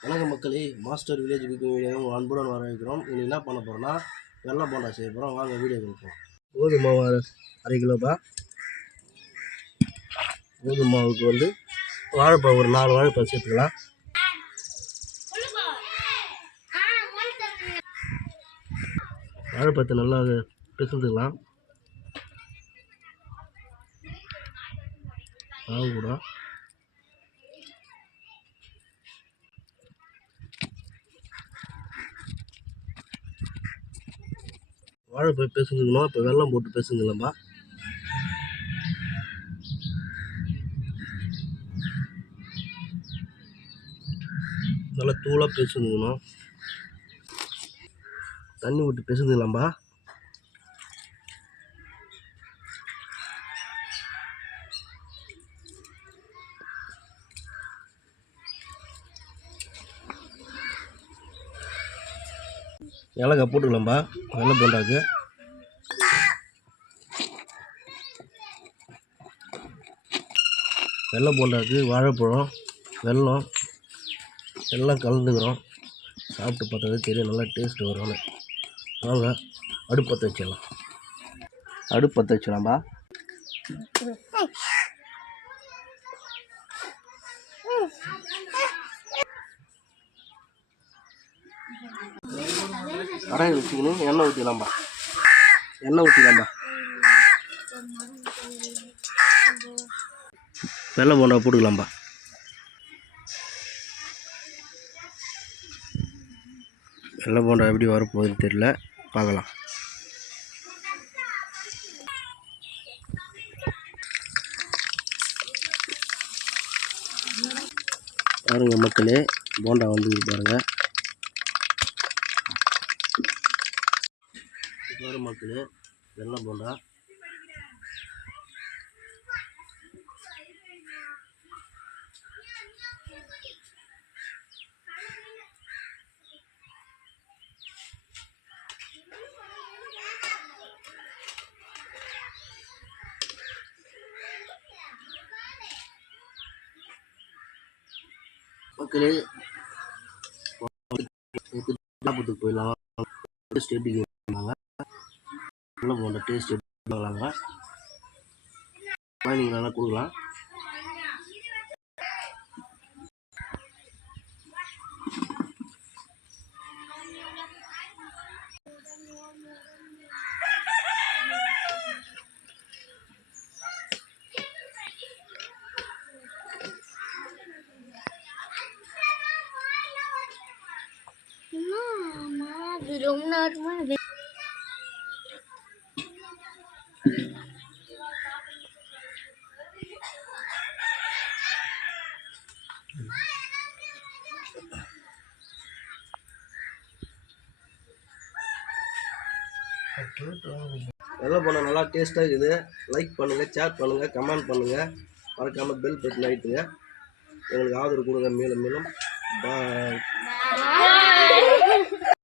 வணக்கம் மக்களே master village cooking video அன்புடன் வரவேற்கிறோம். இனி என்ன பண்ண போகிறோம்னா வெள்ளை போண்டா செய்ய போகிறோம் வாங்க வீடியோ கொடுப்போம் கோதுமை மாவு அரை- அரை கிலோப்பா கோதுமை மாவுக்கு வந்து வாழைப்பழம் ஒரு நாலு வாழைப்பழம் சேர்த்துக்கலாம். வாழைப்பழத்தை நல்லா பிசைஞ்சுக்கலாம். மாவு கூட. வாழைப்பழம் பிசைஞ்சுக்கணும் இப்போ வெள்ளம் போட்டு பிசைஞ்சிடலாம்பா நல்லா தூளாக பிசைஞ்சுக்கணும் தண்ணி விட்டு பிசைஞ்சுக்கலாம்பா ஏலக்காய் போட்டுக்கலாம்பா. வெள்ளை போண்டாக்கு வெள்ளை போண்டாக்கு வாழைப்பழம் வெல்லம் எல்லாம் கலந்துக்கிறோம். சாப்பிட்டு பார்த்தாலே தெரியும் நல்லா டேஸ்ட் வரும்னு. வாங்க அடுப்பத்தை வச்சிடலாம். அடுப்பத்தை வச்சிடலாம்பா. கடாயை வச்சுக்கணும் எண்ணெய் ஊற்றிக்கலாம்பா எண்ணெய் ஊற்றிக்கலாம்பா வெள்ளை போண்டா போட்டுக்கலாம்பா. வெள்ளை போண்டா எப்படி வரப்போகுதுன்னு தெரியல. பார்க்கலாம். பாருங்கள் மக்களே போண்டா வந்து பாருங்க. பாரு மக்கள். வெள்ளை போண்டா. மக்களே போயிடலாம். எப்படி டேஸ்ட் எப்படி வாங்கலாங்க குழந்தைங்க நல்லா கொடுக்கலாம். ரொம்ப நேரமா வெ- நல்லா பண்ண நல்லா டேஸ்ட்டாக இருக்குது. லைக் பண்ணுங்கள் ஷேர் பண்ணுங்கள் கமெண்ட் பண்ணுங்கள் மறக்காமல் பெல் பட்டன் ஆகிட்டுங்க எங்களுக்கு ஆதரவு கொடுங்க. மேலும் மேலும். பாய்